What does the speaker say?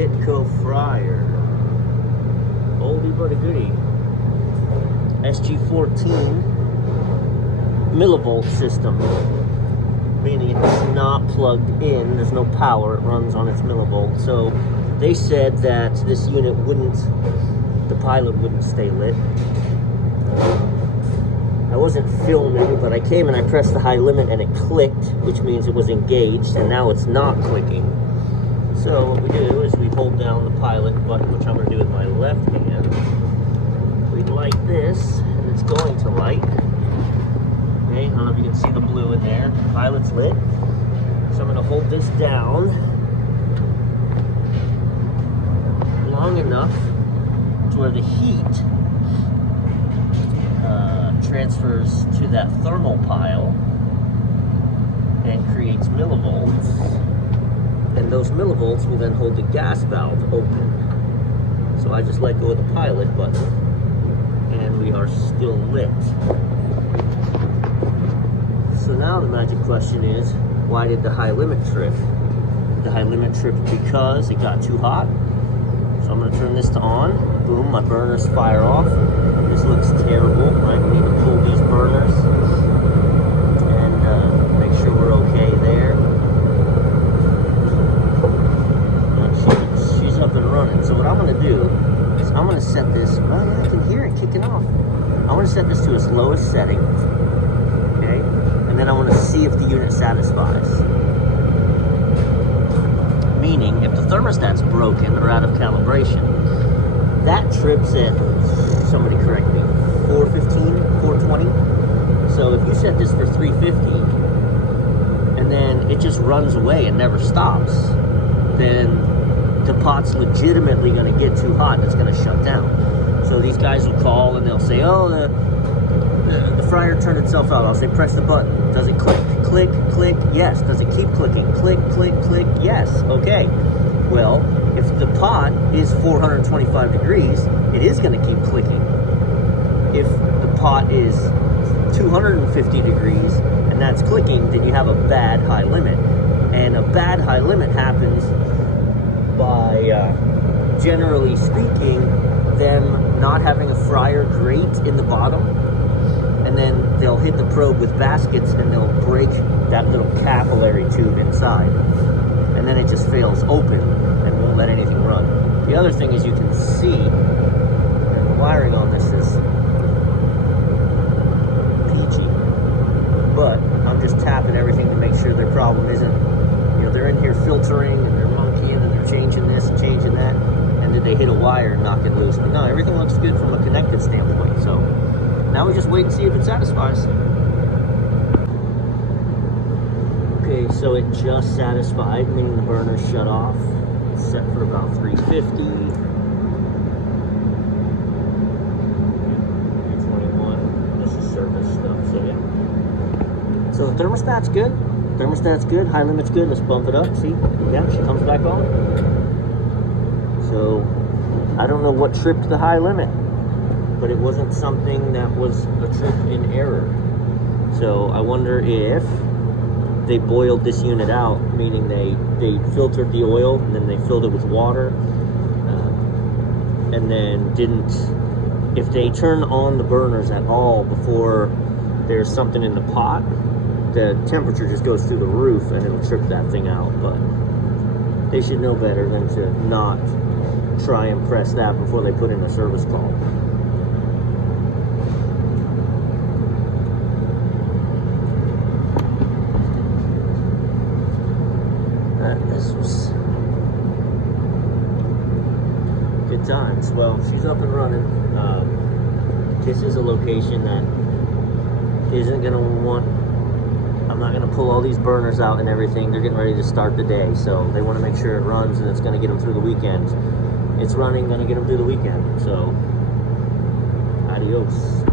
Pitco fryer. Oldie but a goodie. SG14 millivolt system, meaning it's not plugged in, there's no power, it runs on its millivolt. So they said that this unit the pilot wouldn't stay lit. I wasn't filming, but I came and I pressed the high limit and it clicked, which means it was engaged, and now it's not clicking. So what we do is we hold down the pilot button, which I'm going to do with my left hand. We light this, and it's going to light. Okay, I don't know if you can see the blue in there. The pilot's lit. So I'm going to hold this down long enough to where the heat transfers to that thermal pile and creates millivolts. And those millivolts will then hold the gas valve open. So I just let go of the pilot button, and we are still lit. So now the magic question is, why did the high limit trip? Did the high limit trip because it got too hot? So I'm going to turn this to on. Boom, my burners fire off. This looks terrible, right? We need to pull these burners and make sure we're okay there. She's up and running. So what I'm going to do is I'm going to set this, well, yeah, I can hear it kicking off. I'm going to set this to its lowest setting, okay? And then I want to see if the unit satisfies. Meaning, if the thermostat's broken or out of calibration, that trips at, somebody correct me, 415, 420. So if you set this for 350, and then it just runs away and never stops, then the pot's legitimately going to get too hot and it's going to shut down. So these guys will call and they'll say, oh, the fryer turned itself out. I'll say, press the button. Does it click? Click, click, yes. Does it keep clicking? Click, click, click, yes. Okay. Well, if the pot is 425 degrees, it is going to keep clicking. If the pot is 250 degrees and that's clicking, then you have a bad high limit. And a bad high limit happens by, generally speaking, them not having a fryer grate in the bottom, and then they'll hit the probe with baskets and they'll break that little capillary tube inside, and then it just fails open and won't let anything run. The other thing is you can see, and the wiring on this is peachy, but I'm just tapping everything to make sure their problem isn't, you know, they're in here filtering and they're monkeying and they're changing this and changing that, and did they hit a wire and knock it loose? But no, everything looks good from a connected standpoint. So now we just wait and see if it satisfies. Okay, so it just satisfied, meaning the burner shut off. It's set for about 350. 321. This is surface stuff, so yeah. So the thermostat's good. Thermostat's good. High limit's good. Let's bump it up. See? Yeah, she comes back on. So I don't know what tripped the high limit, but it wasn't something that was a trip in error. So I wonder if they boiled this unit out, meaning they filtered the oil and then they filled it with water, and then if they turn on the burners at all before there's something in the pot, the temperature just goes through the roof and it'll trip that thing out. But they should know better than to not try and press that before they put in a service call. This was good times. Well, she's up and running. This is a location that isn't going to want, I'm not going to pull all these burners out and everything. They're getting ready to start the day, so they want to make sure it runs and it's going to get them through the weekend. It's running, going to get them through the weekend. So, adios.